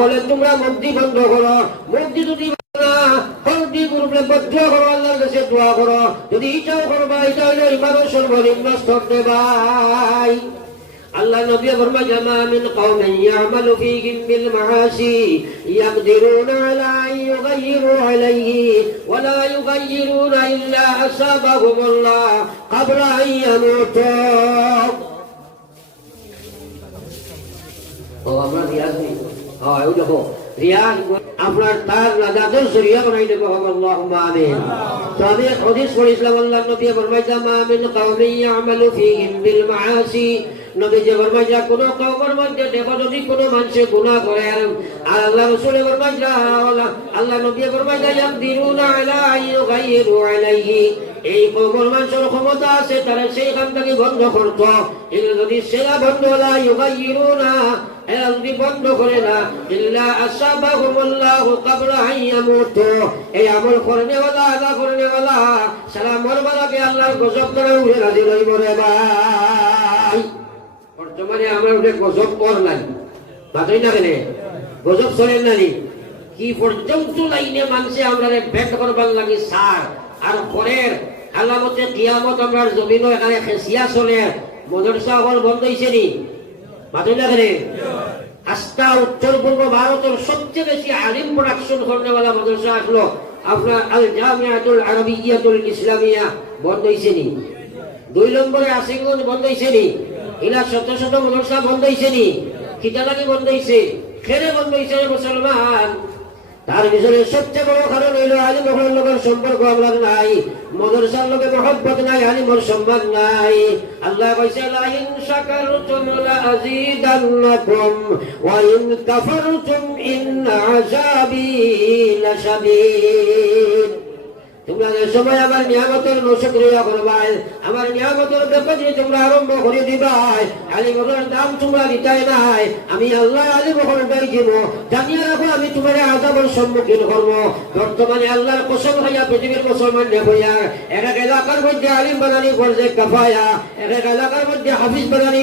বলে তোমরা মসজিদ বন্ধ করো, মসজিদ যদি হলদি গ্রুপে বদ্ধ করো, আল্লাহর কাছে দোয়া করো, যদি ইচ্ছাও করবা এটা হইল ইমানের সর্বনিম্ন স্তর ভাই। আল্লাহ নবী ফরমায় জামা মিন কওমিন ইয়ামালু ফীহিম বিল মাআসি ইয়াকদিরুনা আলা আন ইউগাইয়িরু আলাইহি ওয়া লা ইউগাইয়িরুনা ইল্লা আসাবাহুমুল্লাহ ক্বাবলা আন ইয়ামুতু। ও আমরা রিয়াজ নেই, হ্যাঁ ওই দেখো রিয়াজ আপনার তার নাজাতের জরিয়া বানাই দেবো, আল্লাহুম্মা আমিন। তো আমি হাদিস পড়েছিলাম, আল্লাহ নবী ফরমায় জামা মিন কওমিন ইয়ামালু ফীহিম বিল মাআসি, নবীজি ফরমায় যে কোন কওমের মধ্যে দেখো যদি কোনো মানুষে গুনাহ করে, আর আল্লাহ রাসূল ফরমায় আল্লাহ নবী ফরমায় ইয়াকদিরুনা আলা আন ইউগাইয়িরু আলাইহি, এই কওমের মানুষের ক্ষমতা আছে তারা সেইখান থেকে বন্ধ করতো, এগুলো যদি সেরা বন্ধ হলা ইউগাইয়িরুনা এরা যদি বন্ধ করে না ইল্লা আসাবাহুমুল্লাহু ক্বাবলা আন ইয়ামুতু, এই আমল করনেওয়ালা আদা করনেওয়ালা সারা মরবার আগে আল্লাহর গজব করে উঠে রাজি রইব রে ভাই। বর্তমানে আমরা উঠে গজব কর নাই বাতই না কেনে গজব চলেন নানি কি পর্যন্ত লাইনে মানুষে আমরা ব্যাট করবার লাগে সার আর পরের আলামতে কিয়ামত আমরা জমিনও এখানে খেসিয়া চলে মাদ্রাসা হল বন্ধ হয়েছে নি বাতই না কেনে। আজকা উত্তর পূর্ব ভারতের সবচেয়ে বেশি আলিম প্রোডাকশন করনেওয়ালা মাদ্রাসা আসলো আপনার আল জামিয়াতুল আরবিয়াতুল ইসলামিয়া বন্ধ হয়েছে নি। 2 নম্বরে আসিফগঞ্জ বন্ধ হয়েছে নি, ইলা শত শত মাদ্রাসা বন্ধ হয়েছে নি, খিটালানি বন্ধ হয়েছে, খেরে বন্ধ হয়েছে মুসলমান। তার ভিতরে সবচেয়ে বড় কারণ হইল আলিম ওখানের লোকের সম্পর্ক আমরা নাই, মাদ্রাসার লোকে মহব্বত নাই, আলিমের সম্মান নাই। আল্লাহ কইছে লা ইন শাকারতুম লা আযীদান্নাকুম ওয়া ইন কাফারতুম ইন্না আযাবি লাশাদীদ। তোমরা যে সময় আমার নিয়ামতের নশুকরিয়া করবাই, আমার নিয়ামতের ব্যাপারে তোমরা আরম্ভ করে দিবাই, আলিমের দাম তোমরা দিতাই নাই, আমি আল্লাহ আলিমের বাই দিব, জানিয়ে রাখো আমি তোমার আযাবের সম্মুখীন করবো। বর্তমানে আল্লাহর কসম হইয়া পৃথিবীর মুসলমান হইয়া এক এক এলাকার মধ্যে আলিম বানানি ফরজে কাফায়া, এক এক এলাকার মধ্যে হাফিজ বানানি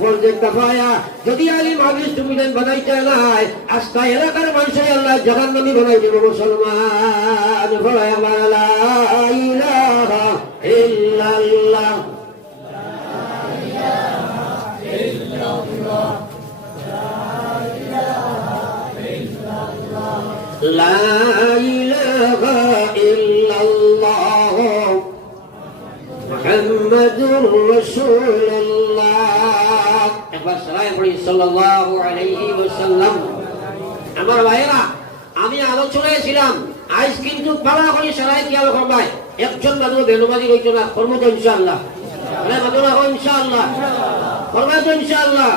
ফরজে কাফায়া। যদি আলিম হাফিজ তুমি বানাইতে নাই, আজকা এলাকার মানুষের আল্লাহ জাহান্নামী বানাই দিব মুসলমান। বলাই আমার লা ইলাহা ইল্লাল্লাহ, লা ইলাহা ইল্লাল্লাহ মুহাম্মাদুর রাসূলুল্লাহ। একবার সালাম পড়ি সাল্লাল্লাহু আলাইহি ওয়াসাল্লাম। আমার ভাইরা আমি আলোচনায় ছিলাম, আজ কিন্তু পালা করে সারাই খেয়াল করবাই, একজন মানুষ বেনমাজি রইতো না, কর্ম তো ইনশাআল্লাহ, ইনশাআল্লাহ করবাই তো ইনশাআল্লাহ।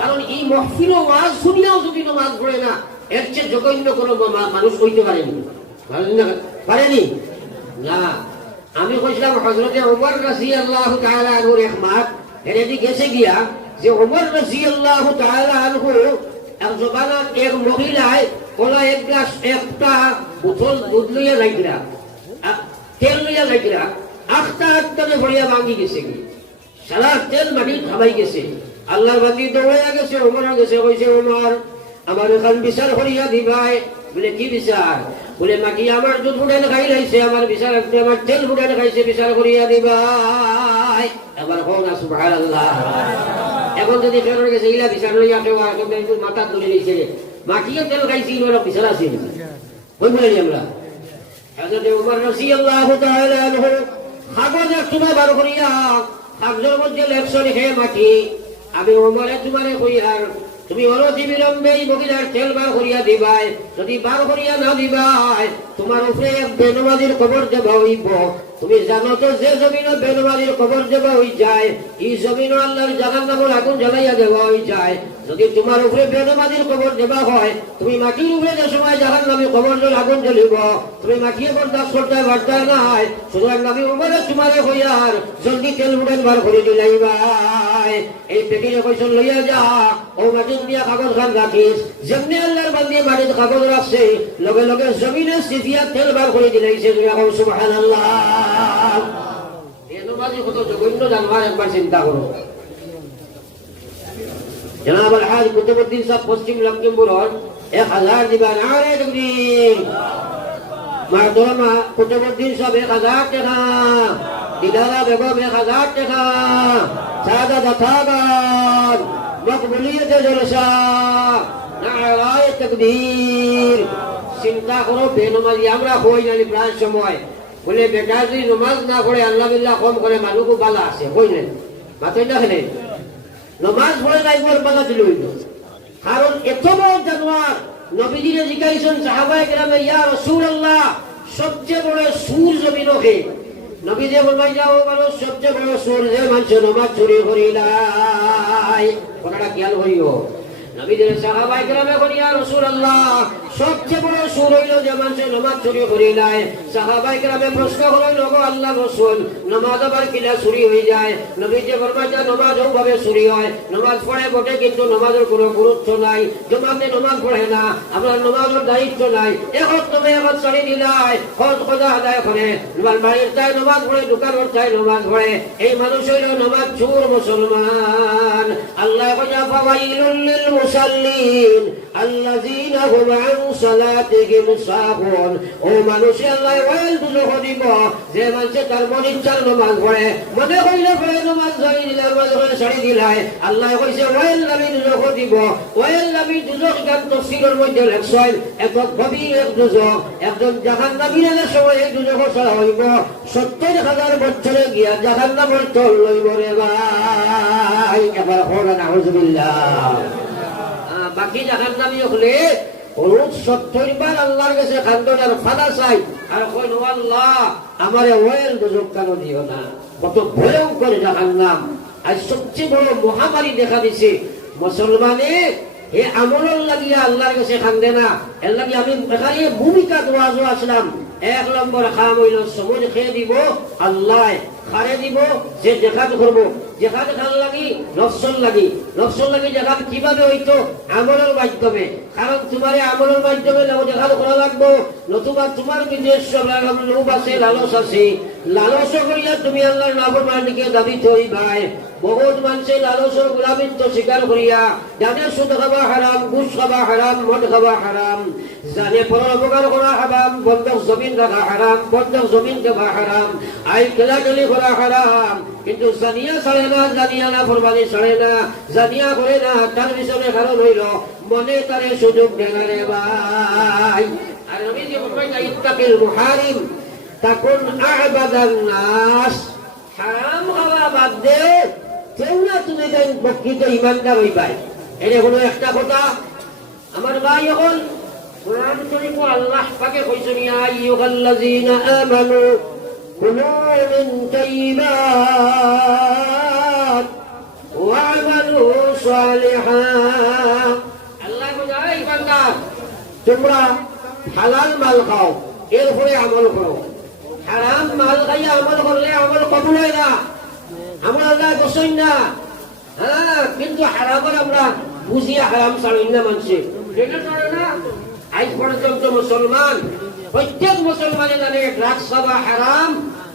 কারণ এই মহফিল ওয়াজ শুনিয়াও যদি নামাজ পড়ে না, এর চেয়ে জঘন্য কোনো মানুষ হইতে পারেনি, পারেনি না। আমি কইছিলাম হযরতে ওমর রাদিয়াল্লাহু তাআলা আনহুর এক মাত এদি গেছে গিয়া যে ওমর রাদিয়াল্লাহু তাআলা আনহু এক জবানার এক মহিলায় কোলা এক গ্লাস একটা বোতল দুধ লইয়া যাইছিলা, তেল লইয়া যাইছিলা, আখটা আখটারে ভরিয়া ভাঙি গেছে, কি সারা তেল মাটি খাবাই গেছে। আল্লাহর বাতি দৌড়াইয়া গেছে, ওমর গেছে, কইছে ওমর আমার এখন বিচার করিয়া দিবাই। বলে কি বিচার? বলে মাটি আমার দুধ ফুটাই খাই লাইছে, আমার বিচার আমার তেল ফুটাই খাইছে, বিচার করিয়া দিবাই। এবার হোক না সুবহানাল্লাহ। এখন যদি ফেরত গেছে ইলা বিচার লইয়া কেউ মাথা তুলে নিয়েছে, মাটিয়ে তেল খাইছি ওরা বিচার আছে ওই বলে আমরা। হযরতে ওমর রাদিয়াল্লাহু তাআলা আনহু কাগজ একটুমা বার করিয়া কাগজের মধ্যে লেখছে লিখে মাটি, আমি ওমরে তোমারে কই আর তুমি অনতি বিলম্বে এই মহিলার তেল বার করিয়া দিবাই, যদি বার করিয়া না দিবাই তোমার উপরে এক বেনমাজির কবর দেবা হইব। তুমি জানো তো যে জমিনও বেনমাজির কবর দেবা হই যায়, এই জমিনও আল্লাহর জাহান্নামের আগুন জ্বালাইয়া দেওয়া হই যায়। যদি তোমার উপরে বেনমাজির কবর দেবা হয়, তুমি মাটির উপরে যে সময় জাহান্নামে কবর জল আগুন জ্বলিব, তুমি মাটিয়ে বরদাস্ত করতে পারতে নাই। সুতরাং নবী ওমরে তোমারে কইয়ার জলদি তেল ফুটান বার করে দিলাইবাই। এই পেকিরে কইসন লইয়া যা, ও মাটির দিয়া কাগজ খান রাখিস, যেমনি আল্লাহর বান্দিয়ে মাটির কাগজ রাখছে লগে লগে জমিনে সিফিয়া তেল বার করে দিলাইছে। তুমি এখন সুবহানাল্লাহ। বেনমাজি কত জঘন্য জানোয়ার একবার চিন্তা করো। জনাব আল হাজ কুতুবউদ্দিন সাহেব পশ্চিম লখিমপুর 1000 দিবা নারে তাকবীর মারদমা কুতুবউদ্দিন সব 1000 টাকা দিদারা বেগম 1000 টাকা সাদা দাতাগান মকবুলিয়ত জলসা নারায়ে তাকবীর চিন্তা করো বেনমাজি আমরা হই না প্রায় সময় বলে বেটা যদি নমাজ না পড়ে আল্লাহ বিল্লাহ কম করে মানুষও বালা আছে কইলেন মাথায় না খেলেন নমাজ পড়ে নাই বল বালা দিল কারণ এত বড় জানোয়ার নবীজিরে জিজ্ঞাসা সাহাবায়ে কেরামে ইয়া রাসূলুল্লাহ সবচেয়ে বড় সুর জমিনকে নবীজি বলবাই যাও মানুষ সবচেয়ে বড় সুর যে মানুষ নমাজ চুরি করিলাই কথাটা খেয়াল করিও নবীজির সাহাবায়ে কেরামে বলি ইয়া রাসূলুল্লাহ সবচেয়ে বড় সুর হইল যে মানুষ নমাজ চুরি করিলাই সাহাবায়ে কেরামে প্রশ্ন করলেন ওগো আল্লাহর রাসূল নামাজ আবার কিলা চুরি হয়ে যায় নবীজি ফরমায় যে নামাজ ওভাবে চুরি হয় নামাজ পড়ে বটে কিন্তু নামাজের কোনো গুরুত্ব নাই জমাতে নামাজ পড়ে না আপনার নামাজের দায়িত্ব নাই এখন তুমি এখন চলি দিলাই খরচ খোঁজা আদায় করে বাড়ির চাই নামাজ পড়ে দোকানের চাই নামাজ পড়ে এই মানুষ হইল নামাজ চুর মুসলমান আল্লাহ কইয়া ফাওয়াইলুল লিল মুসাল্লিন আল্লাযীনা হুম আন সালাতিহিম সাহুন ও মানুষ আল্লাহ ওয়াইল দুজখ দিব যে মানুষ তার মন ইচ্ছার নামাজ পড়ে মনে কইলে পড়ে নামাজ ছাড়ি দিলে নামাজ পড়ে ছাড়ি দিলাই আল্লাহ কইছে ওয়াইল আমি দুজখ দিব ওয়াইল আমি দুজখ গান তাফসীরের মধ্যে লেখছেন এক গভীর এক দুজখ একজন জাহান্নামীর সময় এই দুজখ ছাড়া হইব ৭০,০০০ বছরে গিয়া জাহান্নামের তল লইব রে ভাই এবার পড়া নাউযুবিল্লাহ বাকি জাহান্নামী হলে রোজ ৭০ বার আল্লাহর কাছে খান্দন আর ফাদা চাই আর কইল আল্লাহ আমারে ওয়াইল দুজখ কেন দিও না কত ভয়ঙ্কর জাহান্নাম আজ সবচেয়ে বড় মহামারী দেখা দিছে মুসলমানে এ আমলের লাগিয়া আল্লাহর কাছে খান্দে না এর লাগি আমি এখানে ভূমিকা দোয়াজো আসলাম 1 নম্বর কাম হইল সবুজ খেয়ে দিব আল্লাহ খারে দিব যে জেহাদ করব জেহাদ খান লাগি নফসল লাগি জেহাদ কিভাবে হইতো আমলের মাধ্যমে কারণ তোমারে আমলের মাধ্যমে জেহাদ করা লাগবো নতুবা তোমার নিজস্ব লোভ আছে লালস আছে লালস করিয়া তুমি আল্লাহর নাফরমানিকে দাবিত হইবাই বহুত মানুষে লালসর গোলামিত্ব স্বীকার করিয়া জানে সুদ খাওয়া হারাম ঘুষ খাওয়া হারাম মদ খাওয়া হারাম জানে পরোপকার করা হারাম বন্ধক জমিন রাখা হারাম বন্ধক জমিন দেওয়া হারাম আই খেলাখেলি করা হারাম কিন্তু জানিয়া ছাড়ে না জানিয়া না ফরমানি ছাড়ে না জানিয়া করে না তার পিছনে কারণ হইল মনে তারে সুযোগ দেনা রে ভাই আর আমি যে বলবাই না ইত্তাকিল মুহারিম তাকুন আ'বাদান নাস হারাম খাওয়া বাদ দে কেউ না তুমি প্রকৃত ইমানদার হইবাই এটা কোনো একটা কথা আমার ভাই এখন কোরআন শরীফ আল্লাহ পাকে কইছেন ইয়া আইয়ুহাল্লাযীনা আমানু কুলু মিন তাইয়্যিবাত ওয়া'মালু সালিহান আল্লাহ কয় বান্দা তোমরা হালাল মাল খাও এরপরে আমল করো হারাম মাল খাইয়া আমল করলে আমল কবুল হয় না আমল আল্লাহ পছন্দ না হ্যাঁ কিন্তু হারামের আমরা বুঝিয়া হারাম ছাড়ি না মানুষের এটা করে না আজ পর্যন্ত মুসলমান প্রত্যেক মুসলমানে জানে ড্রাগস খাওয়া হারাম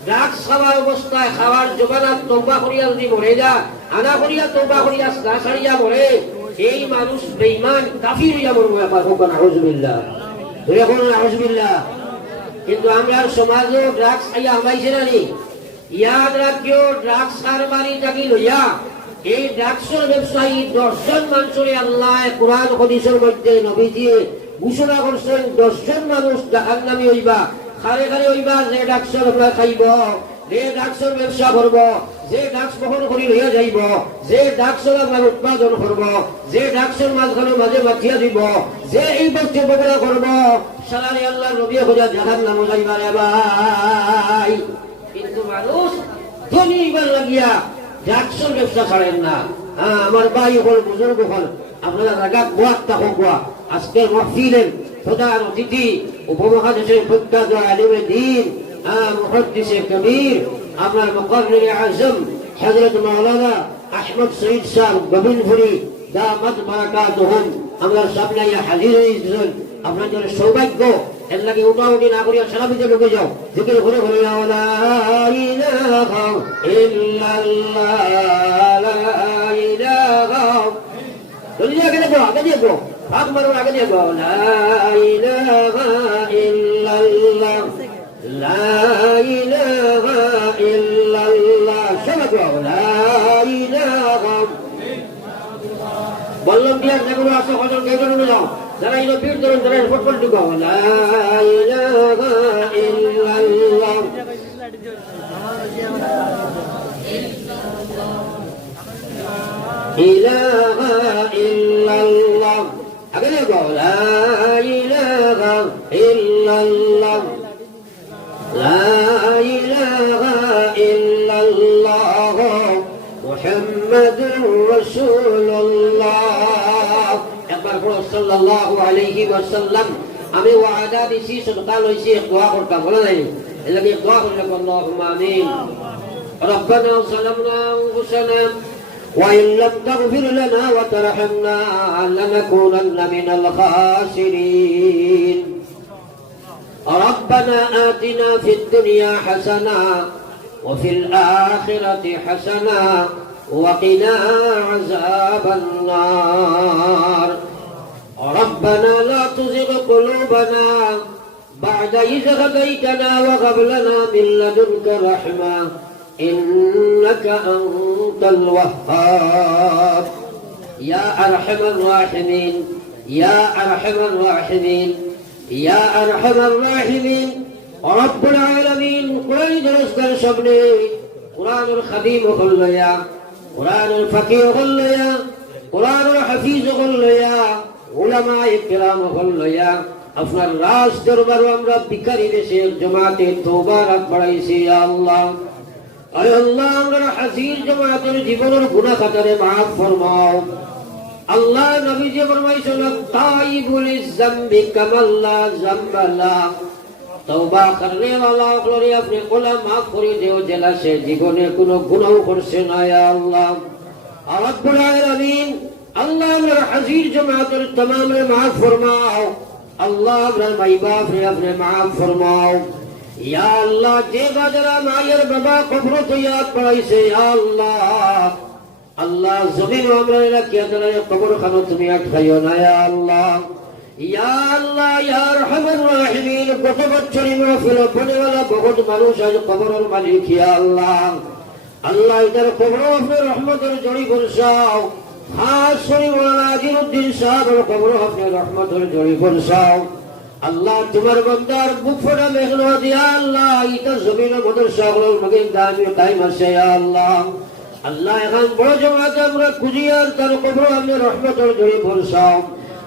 ড্রাগস খাওয়ার অবস্থায় খাওয়ার জোগানাত তওবা করিয়া যদি মরে যা আনা করিয়া তওবা করিয়া না ছাড়িয়া মরে এই মানুষ বেঈমান কাফির হইয়া মরবে আবার হোক না আউযুবিল্লাহ এখন আউযুবিল্লাহ কিন্তু আমরা সমাজে ড্রাগস খাইয়া আমাইছে না নি ইয়াদ রাখিও ড্রাগস কারবারি থাকি লইয়া এই ড্রাগসের ব্যবসায়ী 10 জন মানুষের আল্লাহ কোরআন হাদিসের মধ্যে নবীজি ঘোষণা করছেন 10 জন মানুষ জাহান্নামী হইবা খারে খারে হইবা যে ড্রাগসের আমরা খাইব যে ড্রাগসের ব্যবসা করব যে ড্রাগস বহন করি লইয়া যাইব যে ড্রাগসের আমরা উৎপাদন করব যে ড্রাগসের মাঝখানে মাঝে মাথিয়া দিব যে এই বস্তু ব্যবহার করব সালারে আল্লাহ নবী খোঁজা জাহান্নাম যাইবা রে ভাই কিন্তু মানুষ ধনী হইবার লাগিয়া ড্রাগসের ব্যবসা ছাড়েন না আমার ভাই হল বুজুর্গ হল আপনারা জায়গা গোয়াত থাকো গোয়া আজকের মাহফিলের প্রধান অতিথি উপমহাদেশের প্রখ্যাত আলিমে দ্বীন মুহাদ্দিসে কবীর আপনার মুকাররির আযম হযরত মাওলানা আহমদ সঈদ সাহেব গোবিন্দপুরি দামাত বারাকাতুহুম আমরা সামনে হাজির হয়েছেন আপনাদের সৌভাগ্য এর লাগে উঠাউটি না করিয়া সালামিতে ঢুকে যাও জিকির করে বলে লা ইলাহা ইল্লাল্লাহ লা ইলাহা দুনিয়া কে দেখো আগে দেখো আকবার আগে দিয়ে গো লা ইলাহা ইল্লাল্লাহ লা ইলাহা ইল্লাল্লাহ সবাই গো লা ইলাহা বললাম বিয়ার যেগুলো আছে কজন কেটে নিয়ে যাও যারা এই বীর ধরুন তারা ফুটবল ঢুকো লা ইলাহা ইল্লাল্লাহ ইলাহা ইল্লাল্লাহ আগে দেখো লা ইলাহা ইল্লাল্লাহ লা ইলাহা ইল্লাল্লাহ মুহাম্মাদুর রাসূলুল্লাহ একবার পড়ো সাল্লাল্লাহু আলাইহি ওয়াসাল্লাম আমি ওয়াদা দিছি সদকা লইছি দোয়া করতাম বলে নাই এর লাগি দোয়া করলে আল্লাহুম্মা আমিন ربنا ظلمنا أنفسنا وإن لم تغفر لنا وترحمنا لنكونن من الخاسرين ربنا آتنا في الدنيا حسنة وفي الآخرة حسنة وقنا عذاب النار ربنا لا تزغ قلوبنا بعد إذ هديتنا وهب لنا من لدنك رحمة إنك أنت الوهاب يا أرحم الراحمين يا أرحم الراحمين يا أرحم الراحمين رب العالمين قرآن درس کر سبنے قرآن الخدیم قل لیا قرآن الفقیر قل لیا قرآن الحفیظ قل لیا علماء کرام قل لیا আপনার রাজ দরবারে আমরা ভিখারি দেশে জামাতে তওবা রাত বাড়াইছি ইয়া আল্লাহ আয় আল্লাহ আমরা হাজির জামাতের জীবনের গুনাহ খাতারে maaf ফরমাও আল্লাহ নবী যে ফরমাইছেন তাইবুল যামবি কামাল্লা যামবালা तौबा करने वाला को अपने गुनाह माफ कर दियो जला से जीवने कोनो गुनाह करছে না या अल्लाह रब्बुल आलामीन अल्लाह मेरे हजीर जमाअत तमाम ने माफ फरमाओ अल्लाह मेरे माई बाप ने अपने माफ फरमाओ या अल्लाह जे गजरा मायर बाबा कब्र तो याद पड़ाई से या अल्लाह अल्लाह जमीन हमरे रखिया तेरे कब्र खानो तुम्हें अटकायो ना या अल्लाह या अल्लाह या रहमान रहीम गत बच्चरी महफिल होने वाला बहुत मानुष आज कब्र मालिक या अल्लाह अल्लाह इधर कब्र अपने रहमत और जोड़ी बरसाओ खास सुनी वाला अजीरुद्दीन साहब और कब्र अपने रहमत और जोड़ी बरसाओ अल्लाह तुम्हारे बंदार बुक फड़ा मेहनो दिया अल्लाह इधर जमीन मदरसा और मगन दामी कायम से या अल्लाह अल्लाह खान बड़ो जमात हमरा कुजियार तर कब्र अपने रहमत और जोड़ी बरसाओ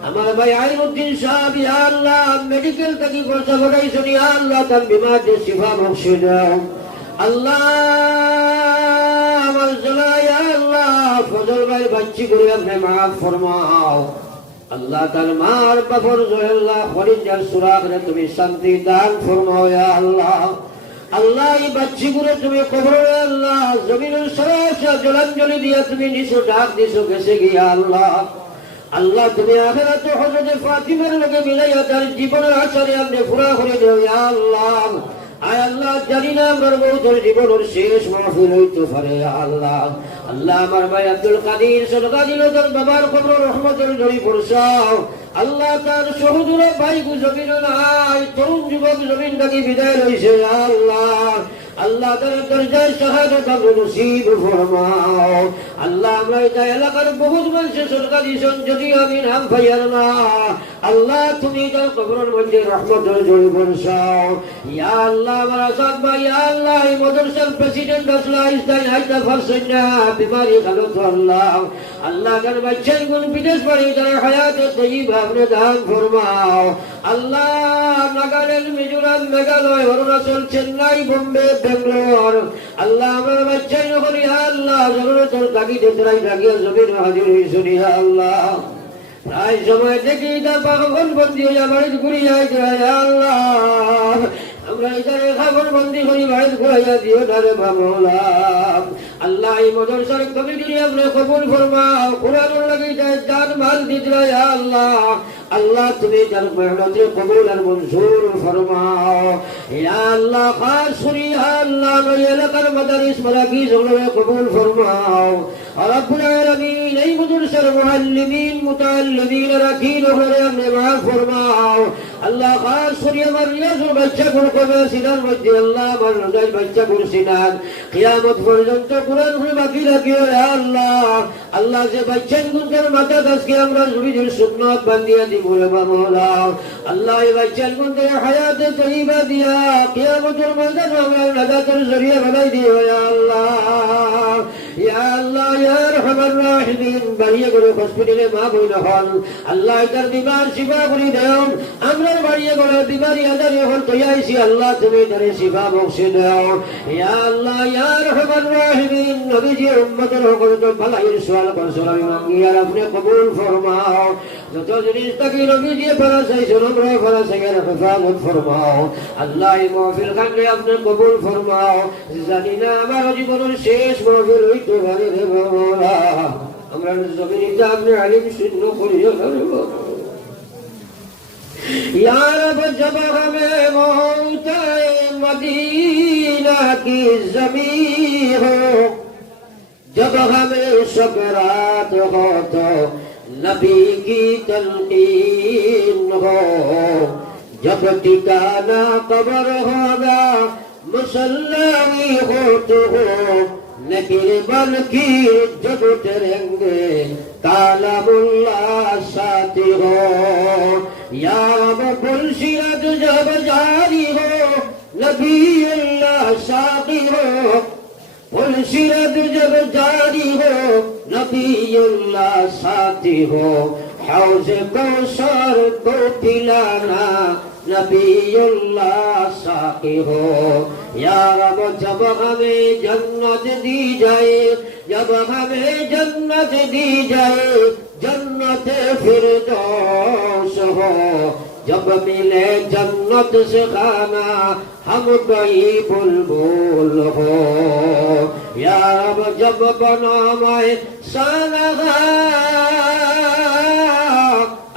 हमारे भाई आलिमुद्दीन साहब या अल्लाह मेडिकल तक की फरसा बढ़ाई सुनी या अल्लाह तन बीमार दे शिफा बख्श दो अल्लाह हमारे जला या अल्लाह फजल भाई बच्ची को अपने माफ फरमाओ अल्लाह तन मार बफर जो अल्लाह खरीद जल सुराग ने तुम्हें शांति दान फरमाओ या अल्लाह अल्लाह ये बच्ची को तुम्हें कब्र अल्लाह जमीन सराशा जलांजलि दिया तुम्हें निसो डाक दिसो कैसे किया अल्लाह अल्लाह तुम्हें आखिरत हजरत फातिमा लगे मिलाया तार जीवन आचार्य हमने पूरा करे दो या अल्लाह आय अल्लाह जानी ना मर बहुत जीवन और शेष महफिल होई तो फरे या अल्लाह अल्लाह मर भाई अब्दुल कादिर सदका दिलो तर बाबार कब्र रहमत और जड़ी बरसाओ अल्लाह तार शहीदुर भाई को जमीन आय तरुण युवक जमीन लगी विदाय लइसे या अल्लाह अल्लाह तार दर्जा शहादत नसीब फरमाओ अल्लाह हमरा इता एलाकार बहुत মানুষ সদকা দিছেন যদি আমি নাম পাইয়ার না আল্লাহ তুমি তার কবরের মধ্যে রহমতের ঝড় বর্ষাও ইয়া আল্লাহ আমার সাথ ভাই ইয়া আল্লাহ এই মাদ্রাসার প্রেসিডেন্ট আসলা ইসলাম হাইতা ফারসনা বিমারি খালত আল্লাহ আল্লাহ কার বাচ্চাই কোন বিদেশ পড়ে তার হায়াতে তৈয়ব আপনি দান ফরমাও আল্লাহ নাগাল্যান্ড মিজোরাম মেঘালয় অরুণাচল চেন্নাই বোম্বে বেঙ্গালোর আল্লাহ আমার বাচ্চাই নকরি আল্লাহ জরুরতর তাগিদে তোরাই লাগিয়ে জমিন হাজির হইছো ইয়া আল্লাহ প্রায় সময় দেখি তার পাগল বন্দি হয়ে বাড়িতে ঘুরে যায় ইয়া আল্লাহ আমরা এখানে খাবার বন্দি করি বাড়িতে ঘুরাইয়া দিও না রে মাওলা আল্লাহ এই মাদ্রাসার কমিটি আপনি কবুল ফরমাও, কোরআনের লাগি জান মাল দিতরা ইয়া আল্লাহ। আল্লাহ তুমি তার মেহনতে কবুল আর মঞ্জুর ফরমাও ইয়া আল্লাহ। খাস করে ইয়া আল্লাহ এই এলাকার মাদারিস মারাকিজ গুলোকে কবুল ফরমাও রব্বুল আলামিন। এই মাদ্রাসার মুআল্লিমিন মুতাআল্লিমিন রাকিন ওরে আপনি মাফ ফরমাও আল্লাহ। খাস করে আমার রিয়াজুল বাচ্চাগুলো কবে সিনার মধ্যে আল্লাহ আমার রোজাই বাচ্চাগুলো সিনার কিয়ামত পর্যন্ত কোরআন পড়ে বাকি রাখিও ইয়া আল্লাহ। আল্লাহ যে বাচ্চাগুলোর মাথা আজকে আমরা জুড়িদের সুন্নাত বান্ধিয়া দিব রে মাওলা। আল্লাহ এই বাচ্চাগুলোকে হায়াতে তয়্যিবা দিয়া কিয়ামতের ময়দানে আমরা নাজাতের জরিয়া বানাই দিও ইয়া আল্লাহ। ইয়া আল্লাহ ইয়া আরহামার রাহিমিন। বাড়িয়ে করে হসপিটালে মা বই হন আল্লাহ তার বিমার শিফা করে দেও। আমরা বাড়িয়ে করে বিমারি আজারি হল তৈয়াইছি আল্লাহ তুমি তারে শিফা বখশে দাও ইয়া আল্লাহ ইয়া আরহামার রাহিমিন। নবীজি উম্মতের হকর তো ভালাইয়ের সওয়াল করছেন আমি মাঙ্গি আর আপনি কবুল ফরমাও। যত জিনিস তাকে নবীজি ফরাসাইছেন আমরা ফরাসাইয়ের হেফাজত ফরমাও আল্লাহ। এই মাহফিল খানকে আপনি কবুল ফরমাও। জানি না আমার জীবনের শেষ মাহফিল হইতে পারে রে মাওলা। আমরা জমিনে আপনি আলিম শূন্য করিও না রে বাবা। या रब जब हमें मौत मदीना की ज़मीं हो, जब हमें सकरात हो तो नबी की तलकीन हो, जब ठिकाना कब्र होगा मुसल्लामी हो तो हो, नकीर बन की जब उतरेंगे कालामुल्लाह साथी हो। या रब पुलसिरत जब जारी हो नबी अल्लाह साथी हो, पुलसिरत जब जारी हो नबी अल्लाह साथी हो, हौज कौसर को पिलाना नबीउल्लाह साकी हो। या रब जब हमें जन्नत दी जाए, जब हमें जन्नत दी जाए जन्नत फिरदौस हो, जब मिले जन्नत से खाना हम कोई बुलबुल हो। या रब जब बनाए सानगा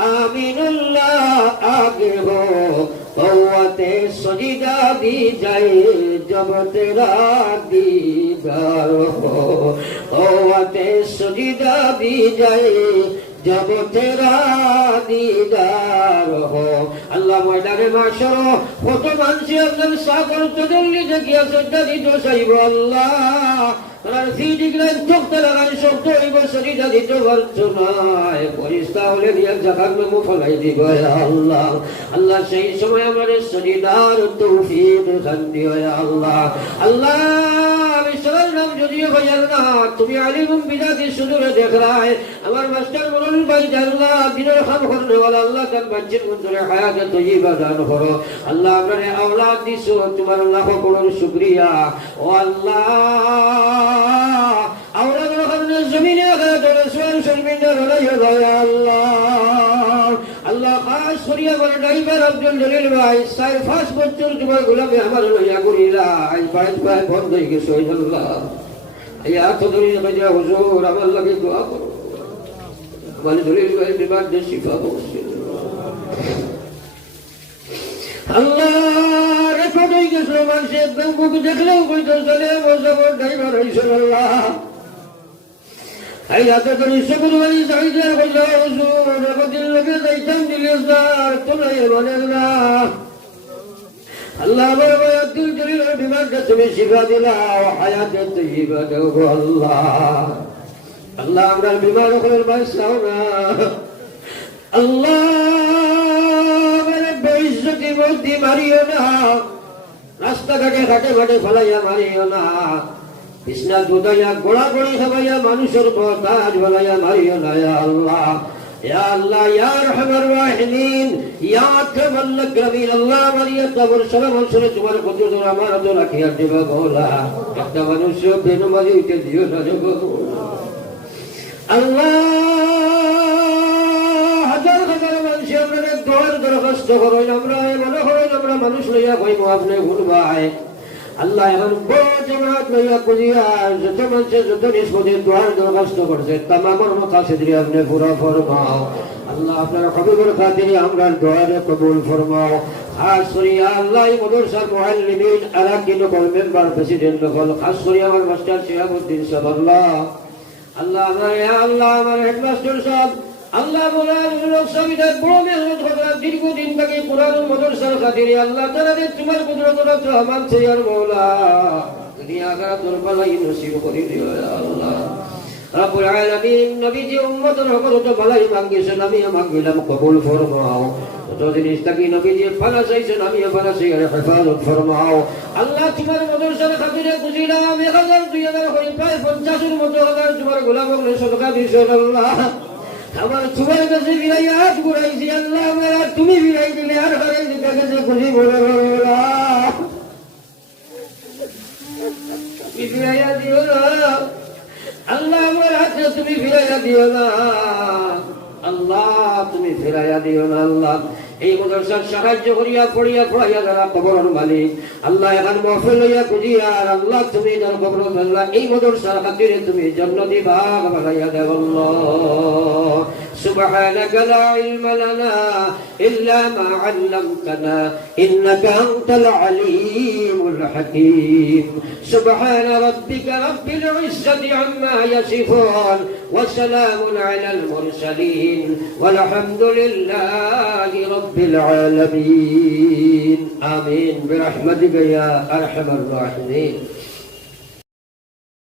आमीनुल्लाह आगे हो, कौवते सजीदा दी जाए जब तेरा दीदार हो, कौवते सजीदा दी जाए जब तेरा दीदार हो। अल्लाह मैदाने माशर কত মানুষ আপনার সাগর তদল্লি দেখিয়া সজ্জা দিত সাইব আল্লাহ। তার ফিজিক লাইন চোখতে লাগান শব্দ হইব শরীরা দিতে পারছো না পরিষ্কার হলে দিয়ে জাকাত মেমো ফলাই দিব আল্লাহ। আল্লাহ সেই সময় আমাদের সজিদার তৌফিক দান দিও আল্লাহ। আল্লাহ আমি সবার নাম যদিও ভাইয়ার না তুমি আলিম বিদাতি সুদূরে দেখ রায় আমার মাস্টার মরুল ভাই জানলা দিনের খাম করনে ওয়ালা আল্লাহ তার বাচ্চার মধ্যে হায়াতে তৈয়বা দান করো আল্লাহ। আপনার আওলাদ দিছো তোমার লাখ করোড় শুকরিয়া ও আল্লাহ। আওলাদ রাখনে জমিনে আগে তোরে সোয়াল শর্মিন্দা রলাইও আল্লাহ। আল্লাহ খাস করিয়া বলে ড্রাইভার আব্দুল জলিল ভাই 4-5 বছর তোমার গোলামে আমার লইয়া করিলা আজ বাইত পায় বন্ধ হয়ে গেছে আল্লাহ। এই এত দলিল কইয়া হুজুর আমার লাগে দোয়া করো মানে দলিল ভাই বিবাদ দিয়ে শিফা বলছে আল্লাহ। রেকর্ড হয়ে গেছিল মানুষের বুক দেখলেও কইতো চলে মোসাফর ড্রাইভার হয়েছিল আল্লাহ। এই হাতে তো নিঃসবুর বাড়ি চাইতে কইলা হুজুর একদিন লোকে যাইতাম দিলে স্যার তোলাই মানে না আল্লাহ। আমার ভাই আব্দুল জলিলের বিমানটা তুমি শিফা দিলাও হায়াতে তৈয়বা দাও গো আল্লাহ। আল্লাহ আমরা বিমান ওখানে বাঁচাও না আল্লাহ। মানে বেইজ্জতি মধ্যে মারিও না, রাস্তাঘাটে ঘাটে ঘাটে ফেলাইয়া মারিও না, বিছনা দুদাইয়া গোড়া গোড়ি খাবাইয়া মানুষের পতাজ ফেলাইয়া মারিও না আল্লাহ। ইয়া আল্লাহ ইয়া আরহামার রাহিমিন ইয়া আকরামাল আকরামিন। আল্লাহ মারিয়া কবর সালাম শুনে তোমার কত দূর আমার তো রাখিয়া দিবা বলা একটা মানুষ বেনমারিকে দিও না গো আল্লাহ। হাজার হাজার মানুষ আমরা দোয়ার দরখাস্ত করেন আমরা মনে করেন আমরা মানুষ লইয়া কইব আপনি ভুলবাই আল্লাহ এখন বড় জামাত লইয়া বুঝিয়া যত মানুষের যত নিষ্পত্তি দোয়ার দরখাস্ত করছে তামামর মাকাসিদ আপনি পুরা ফরমাও। আল্লাহ আপনার কবির খাতিরে আমরা দোয়ারে কবুল ফরমাও। খাস করিয়া আল্লাহ মাদ্রাসার মুআল্লিমিন আরাকিন কল মেম্বার প্রেসিডেন্ট কল খাস করিয়া আমার মাস্টার শিহাবুদ্দিন সাহেব আল্লাহ আল্লাহ আমার হেডমাস্টার সাহেব আল্লাহ লোক সবিতা বড় মেহনত করার দীর্ঘদিন থেকে কোরআন মাদ্রাসার খাতিরে আল্লাহ তারা তোমার কুদরত মানছে আর মওলা দুনিয়া আখিরাতের ভালাই নসিব করে দিও আল্লাহ রব্বুল আলামিন। নবীজি উম্মতের হকত ভালাই মাঙ্গিছেন আমি মাঙ্গিলাম কবুল ফরমাও। যত জিনিস থাকি নবীজি ফালা চাইছেন আমি ফালা চাই আর হেফাজত ফরমাও। আল্লাহ তোমার মাদ্রাসার খাতিরে বুঝিলাম 1000 2000 করে প্রায় 50 মতো হাজার তোমার গোলামকে সদকা দিয়েছেন আল্লাহ। আমার তোমার কাছে ফিরাইয়া হাত ঘুরাইছি আল্লাহ আমার তুমি ফিরাই দিলে আর হারাই দিতে কাছে খুশি বলে ফিরাইয়া দিও না আল্লাহ আমার হাতে তুমি ফিরাইয়া দিও না আল্লাহ তুমি ফিরাইয়া দিও না আল্লাহ। এই মাদ্রাসার সাহায্য করিয়া পড়িয়া পড়াইয়া যারা কবরের মালিক আল্লাহ এখন মাহফিল লইয়া খুঁজিয়া আর আল্লাহ তুমি যার কবর আল্লাহ এই মাদ্রাসার খাতিরে তুমি জান্নাতি ভাগ বানাইয়া দেও আল্লাহ। سبحانك لا علم لنا إلا ما علمتنا إنك أنت العليم الحكيم. سبحان ربك رب العزة عما يصفون وسلام على المرسلين والحمد لله رب العالمين. آمين برحمتك يا أرحم الراحمين.